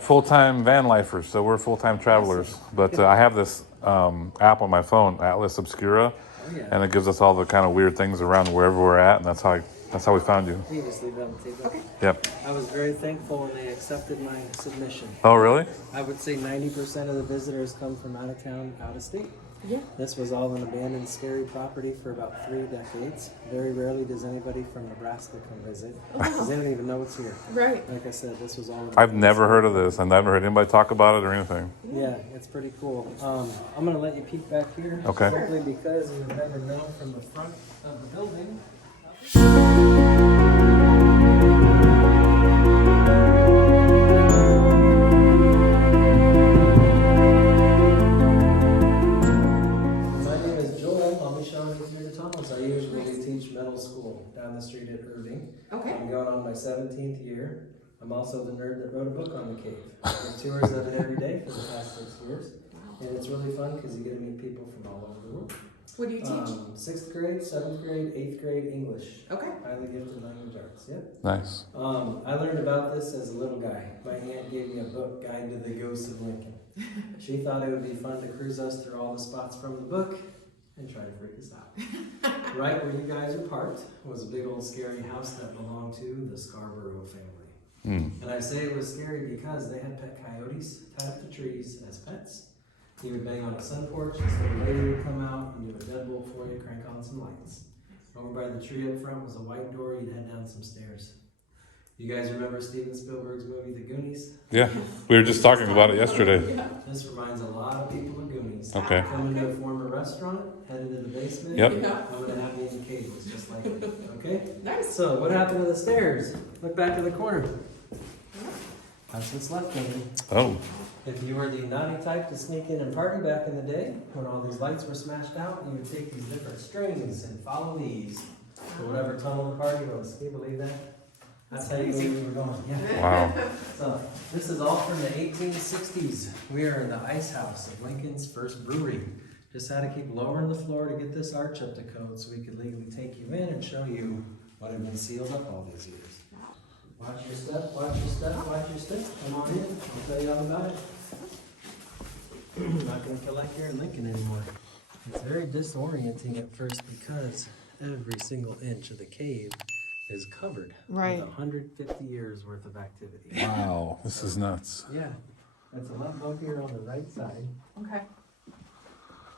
full-time van lifers, so we're full-time travelers. But I have this app on my phone, Atlas Obscura, and it gives us all the kind of weird things around wherever we're at, and that's how we found you. You just leave it on the table. Okay. Yep. I was very thankful when they accepted my submission. Oh, really? I would say 90% of the visitors come from out of town, out of state. Yeah. This was all an abandoned, scary property for about 3 decades. Very rarely does anybody from Nebraska come visit, because they don't even know it's here. Right. Like I said, this was all. I've never heard of this. I've never heard anybody talk about it or anything. Yeah, it's pretty cool. I'm going to let you peek back here. Okay. Simply because you would never know from the front of the building. I usually teach middle school down the street at Irving. Okay. I'm going on my 17th year. I'm also the nerd that wrote a book on the cave. I have tours of it every day for the past 6 years. Wow. And it's really fun because you get to meet people from all over the world. What do you teach? 6th grade, 7th grade, 8th grade English. Okay. Highly gifted language arts, yep. Nice. I learned about this as a little guy. My aunt gave me a book, Guide to the Ghosts of Lincoln. She thought it would be fun to cruise us through all the spots from the book and try to freak us out. Right where you guys are parked was a big old scary house that belonged to the Scarborough family. And I say it was scary because they had pet coyotes tied up to trees as pets. You would bang on a sun porch, and so a lady would come out and do a deadbolt for you, crank on some lights. Over by the tree up front was a white door, you'd head down some stairs. You guys remember Steven Spielberg's movie, The Goonies? Yeah, we were just talking about it yesterday. Yeah. This reminds a lot of people of Goonies. Okay. Come into a former restaurant, head into the basement. Yep. Yeah. I'm going to have you in the cave. It's just like it. Okay? Nice. So, what happened to the stairs? Look back in the corner. That's what's left of them. Oh, If you were the naughty type to sneak in and party back in the day, when all these lights were smashed out, you would take these different strings and follow these to whatever tunnel the party was. Can you believe that? That's how you knew we were going. Yeah. wow. So, this is all from the 1860s. We are in the ice house of Lincoln's first brewery. Just had to keep lowering the floor to get this arch up to code so we could legally take you in and show you what had been sealed up all these years. Watch your step, watch your step, watch your step. Come on in, I'll tell you all about it. I'm not going to collect here in Lincoln anymore. It's very disorienting at first because every single inch of the cave is covered Right. with 150 years worth of activity. Wow, this is nuts. Yeah, that's a lot more here on the right side. Okay.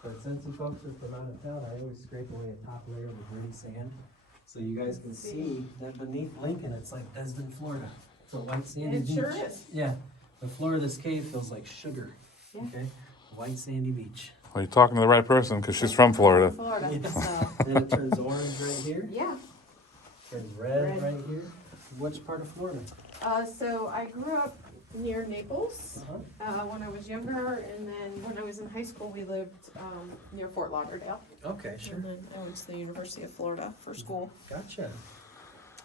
But since you folks are from out of town, I always scrape away a top layer of the gritty sand so you guys can see that beneath Lincoln, it's like Destin, Florida. It's a white sandy It beach. sure is. Yeah, the floor of this cave feels like sugar. Yeah. Okay, white sandy beach. Well, you're talking to the right person because she's from Florida. Florida. Yeah. So. Then it turns orange right here. Yeah. Turns red Red. right here. Which part of Florida? So I grew up near Naples Uh-huh. when I was younger, and then when I was in high school, we lived near Fort Lauderdale. Okay, sure. And then I went to the University of Florida for school. Gotcha.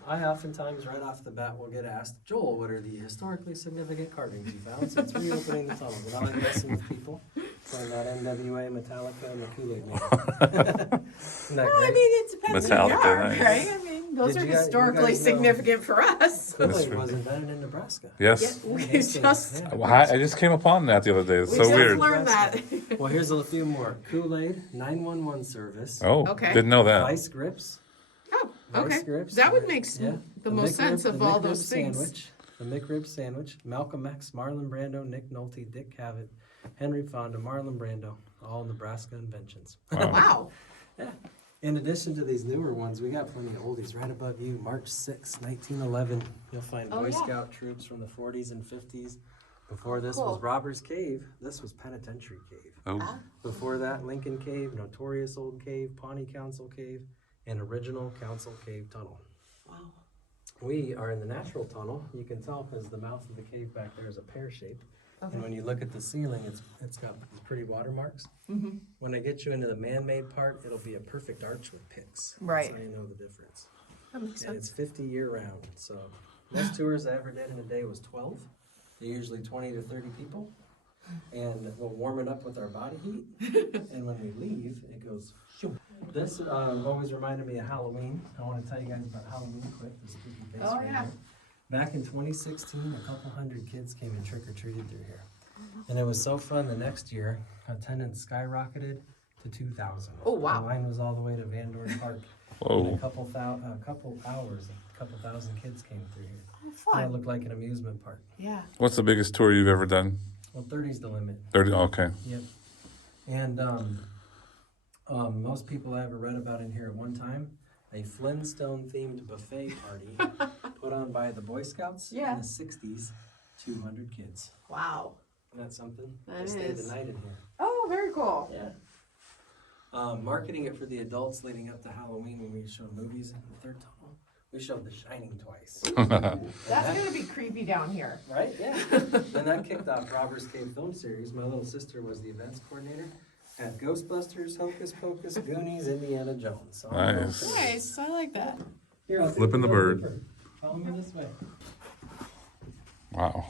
I oftentimes, right off the bat, will get asked, Joel, what are the historically significant carvings you found since reopening the tunnel? And I like messing with people. So about NWA, Metallica, and the Kool-Aid Man. Isn't that Well, I great? mean, it depends who you Metallica, are, nice. right? I mean, those Did are you guys- you historically guys know- significant for us. Kool-Aid true. was invented in Nebraska. Yes. We Hastings, just yeah. Well, I just came upon that the other day. It's we so just weird. learned that. Well, here's a few more. Kool-Aid, 911 service, Oh, Okay. didn't know that. vice grips. Oh, Vice okay. grips. That would make Yeah. the most sense of all those things. Sandwich, the McRib sandwich, Malcolm X, Marlon Brando, Nick Nolte, Dick Cavett, Henry Fonda, Marlon Brando, all Nebraska inventions. Wow. Yeah. In addition to these newer ones, we got plenty of oldies. Right above you, March 6, 1911. You'll find Oh, Boy yeah. Scout troops from the 40s and 50s. Before this Cool. was Robbers Cave. This was Penitentiary Cave. Oh, Before that, Lincoln Cave, Notorious Old Cave, Pawnee Council Cave, and Original Council Cave Tunnel. Wow. We are in the natural tunnel. You can tell because the mouth of the cave back there is a pear shape. Okay. And when you look at the ceiling, it's got these pretty watermarks. Mm-hmm. When I get you into the man-made part, it'll be a perfect arch with picks. Right. That's how you know the difference. That makes And sense. it's 50 year round. So most tours I ever did in a day was 12. They're usually 20 to 30 people. And we'll warm it up with our body heat. And when we leave, it goes shoo. This always reminded me of Halloween. I want to tell you guys about Halloween quick. This spooky face Oh, right yeah. here. Back in 2016, a couple hundred kids came and trick-or-treated through here. And it was so fun the next year, attendance skyrocketed to 2,000. Oh, wow. The line was all the way to Van Dorn Park. Whoa. In a couple hours, a couple thousand kids came through here. Oh, It fun. looked like an amusement park. Yeah. What's the biggest tour you've ever done? Well, 30's the limit. 30. Okay. Yep. And most people I ever read about in here at one time, a Flintstone-themed buffet party put on by the Boy Scouts Yeah. in the 60s, 200 kids. Wow. Isn't that something? That They stayed is. the night in here. Oh, very cool. Yeah. Marketing it for the adults leading up to Halloween when we showed movies in the third tunnel. We showed The Shining twice. That's gonna be creepy down here. Right? Yeah. Then that kicked off Robbers Cave Film Series. My little sister was the events coordinator at Ghostbusters, Hocus Pocus, Goonies, Indiana Jones. So Nice. Nice. I like that. Here, I'll take Flipping you the over bird. deeper. Follow me this way. Wow.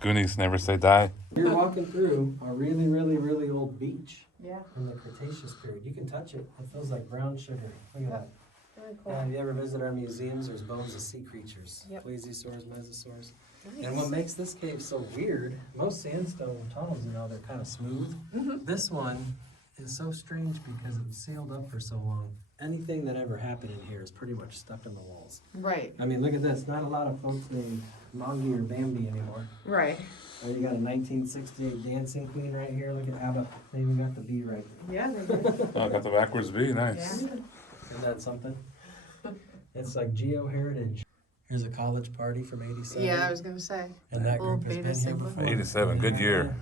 Goonies never say die. You're walking through a really, really, really old beach Yeah. from the Cretaceous period. You can touch it. It feels like brown sugar. Look at that. Very cool. Have you ever visited our museums? There's bones of sea creatures. Yep. Plesiosaurs, mesosaurs. Nice. And what makes this cave so weird, most sandstone tunnels, they're kind of smooth. Mhm. This one is so strange because it was sealed up for so long. Anything that ever happened in here is pretty much stuck in the walls. Right. I mean, look at this. Not a lot of folks named Mongi or Bambi anymore. Right. You got a 1968 dancing queen right here. Look at ABBA. They even got the B right. Yeah. They did. Oh, got the backwards V. Nice. Yeah. Isn't that something? It's like geo-heritage. Here's a college party from 87. Yeah, I was gonna say. And that Little group has Beta been here Sigma. before. 87, good year.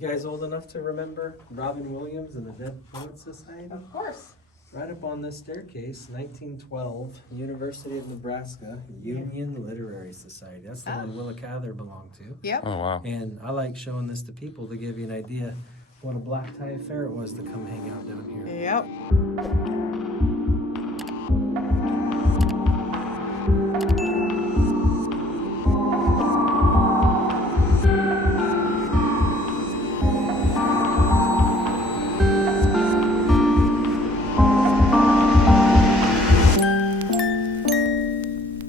You guys old enough to remember Robin Williams and the Dead Poets Society? Of course. Right up on this staircase, 1912, University of Nebraska Union Literary Society. That's the one Willa Cather belonged to. Yep. Oh, wow. And I like showing this to people to give you an idea what a black tie affair it was to come hang out down here. Yep.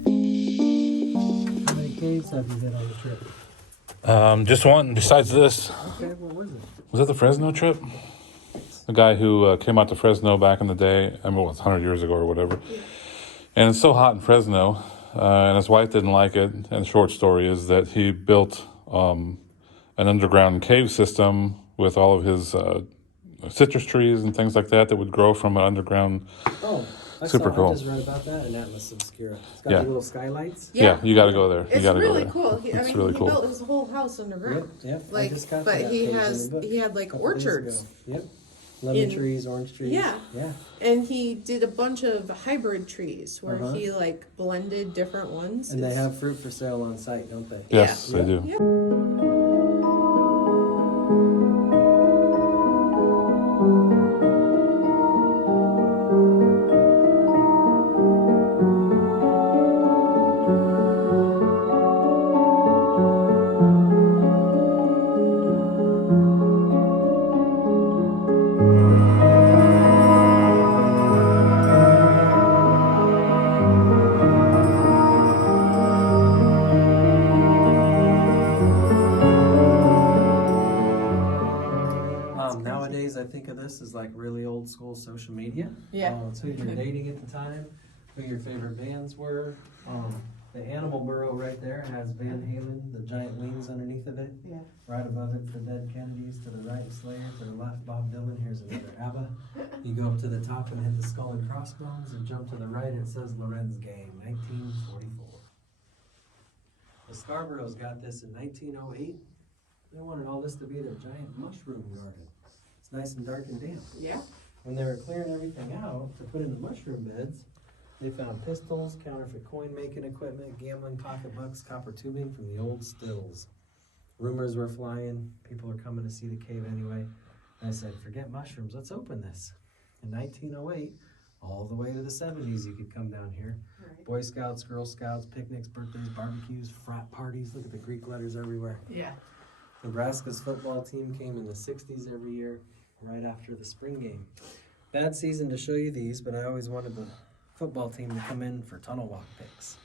How many caves have you been on the trip? Just one besides this. Okay, what was it? Was that the Fresno trip? The guy who came out to Fresno back in the day, I mean, it was 100 years ago or whatever. And it's so hot in Fresno, and his wife didn't like it. And the short story is that he built an underground cave system with all of his citrus trees and things like that would grow from an underground. Oh, Super cool. I just read about that in Atlas Obscura. It's got Yeah. the little skylights. Yeah, you got to go there. You It's got to go really there. cool. I It's mean, really he cool. built his whole house underground. Yep. I Like, just got to but that he page in has the book he had like a couple days orchards, ago. Yep. Lemon In- trees, orange trees. Yeah. Yeah. and he did a bunch of hybrid trees where Uh-huh. he like blended different ones. And they It's- have fruit for sale on site, don't they? Yes, Yeah. they do. Yep. Nowadays, I think of this as like really old school social media. Yeah. It's who you're dating at the time, who your favorite bands were. The animal burrow right there has Van Halen, the giant wings underneath of it. Yeah. Right above it, the Dead Kennedys. To the right, Slayer. To the left, Bob Dylan. Here's another ABBA. You go up to the top and hit the Skull and Crossbones, and jump to the right. It says Lorenz Gang, 1944. The Scarboroughs got this in 1908. They wanted all this to be their giant mushroom garden. It's nice and dark and damp. Yeah. When they were clearing everything out to put in the mushroom beds, they found pistols, counterfeit coin making equipment, gambling pocketbooks, copper tubing from the old stills. Rumors were flying. People are coming to see the cave anyway. And I said, forget mushrooms, let's open this. In 1908, all the way to the 70s, you could come down here. Right. Boy Scouts, Girl Scouts, picnics, birthdays, barbecues, frat parties. Look at the Greek letters everywhere. Yeah. Nebraska's football team came in the 60s every year, right after the spring game. Bad season to show you these, but I always wanted the football team to come in for tunnel walk picks.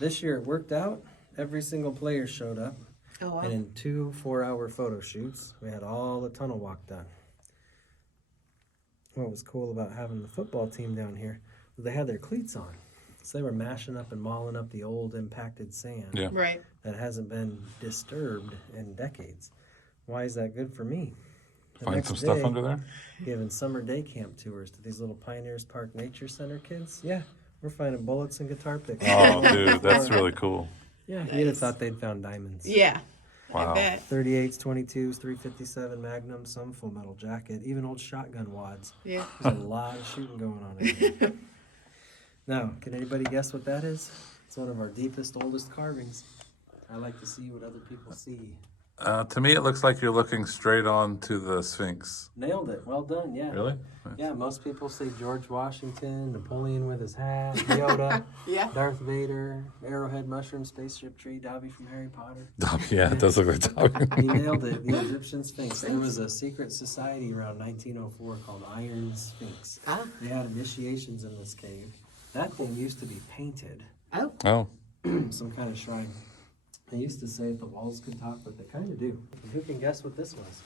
This year it worked out. Every single player showed up. Oh, wow. And in 2 4-hour photo shoots, we had all the tunnel walk done. What was cool about having the football team down here was they had their cleats on. So they were mashing up and mauling up the old impacted sand Yeah. Right. that hasn't been disturbed in decades. Why is that good for me? The Find next some stuff day, under there. Giving summer day camp tours to these little Pioneers Park Nature Center kids. Yeah, we're finding bullets and guitar picks. Oh, dude, that's really cool. Yeah, you'd have thought they'd found diamonds. Yeah. Wow. I bet. 38s, 22s, 357 Magnums, some Full Metal Jacket, even old shotgun wads. Yeah. There's a lot of shooting going on in here. Now, can anybody guess what that is? It's one of our deepest, oldest carvings. I like to see what other people see. To me, it looks like you're looking straight on to the Sphinx. Nailed it. Well done, yeah. Really? Yeah, most people say George Washington, Napoleon with his hat, Yoda, Yeah. Darth Vader, Arrowhead Mushroom, Spaceship Tree, Dobby from Harry Potter. Yeah, it does look like Dobby. He nailed it. The Egyptian Sphinx. There was a secret society around 1904 called Iron Sphinx. Ah. They had initiations in this cave. That thing used to be painted. Oh. Oh, Some kind of shrine. They used to say the walls could talk, but they kind of do. And who can guess what this was?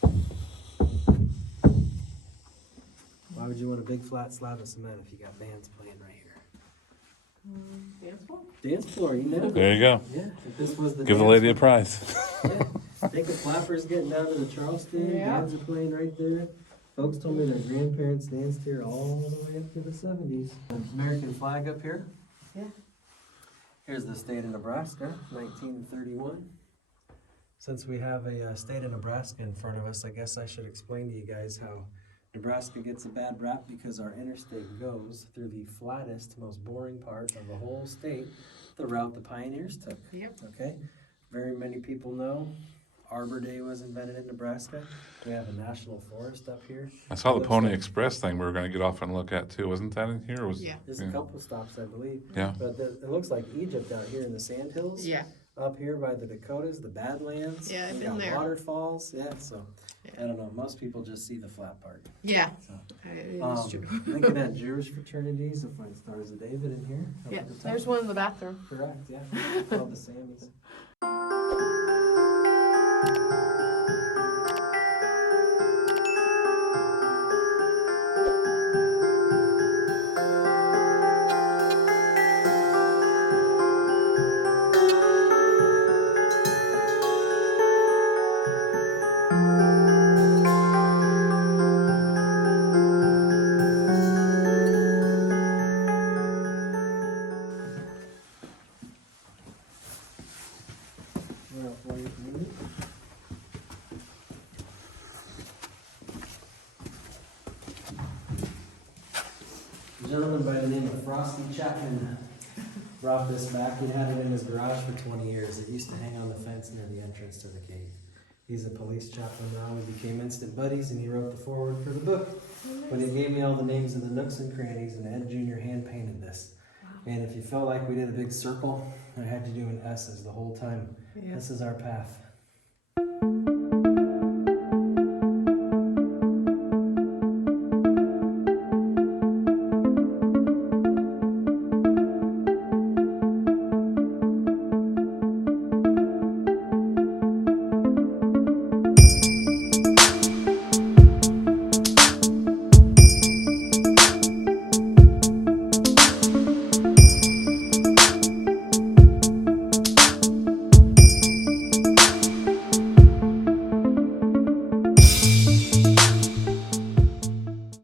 Why would you want a big flat slab of cement if you got bands playing right here? Dance floor? Dance floor, you know. there you go. Yeah, if this was the Give the dance lady a floor. prize. Yeah. Think of flappers getting down to the Charleston. Yeah. Bands are playing right there. Folks told me their grandparents danced here all the way up to the 70s. The American flag up here. Yeah. Here's the state of Nebraska, 1931. Since we have a state of Nebraska in front of us, I guess I should explain to you guys how Nebraska gets a bad rap because our interstate goes through the flattest, most boring part of the whole state, the route the pioneers took. Yep. Okay? Very many people know Arbor Day was invented in Nebraska. We have a national forest up here. I saw the Looks Pony like- Express thing we were going to get off and look at too. Wasn't that in here? Or was, Yeah. There's a couple stops, I believe. Yeah. But it looks like Egypt out here in the Sandhills. Yeah. Up here by the Dakotas, the Badlands. Yeah, I've We been got there. waterfalls. Yeah, so Yeah. I don't know. Most people just see the flat part. Yeah. So, It is true. looking at Jewish fraternities, you'll find Stars of David in here. up Yeah. at the top. There's one in the bathroom. Correct, yeah. All the Sammys. Well, for you, can you? A gentleman by the name of Frosty Chapman brought this back. He'd had it in his garage for 20 years. It used to hang on the fence near the entrance to the cave. He's a police chaplain now. We became instant buddies, and he wrote the foreword for the book. But he gave me all the names of the nooks and crannies, and Ed Jr. hand painted this. And if you felt like we did a big circle, I had you doing S's the whole time. Yeah. This is our path.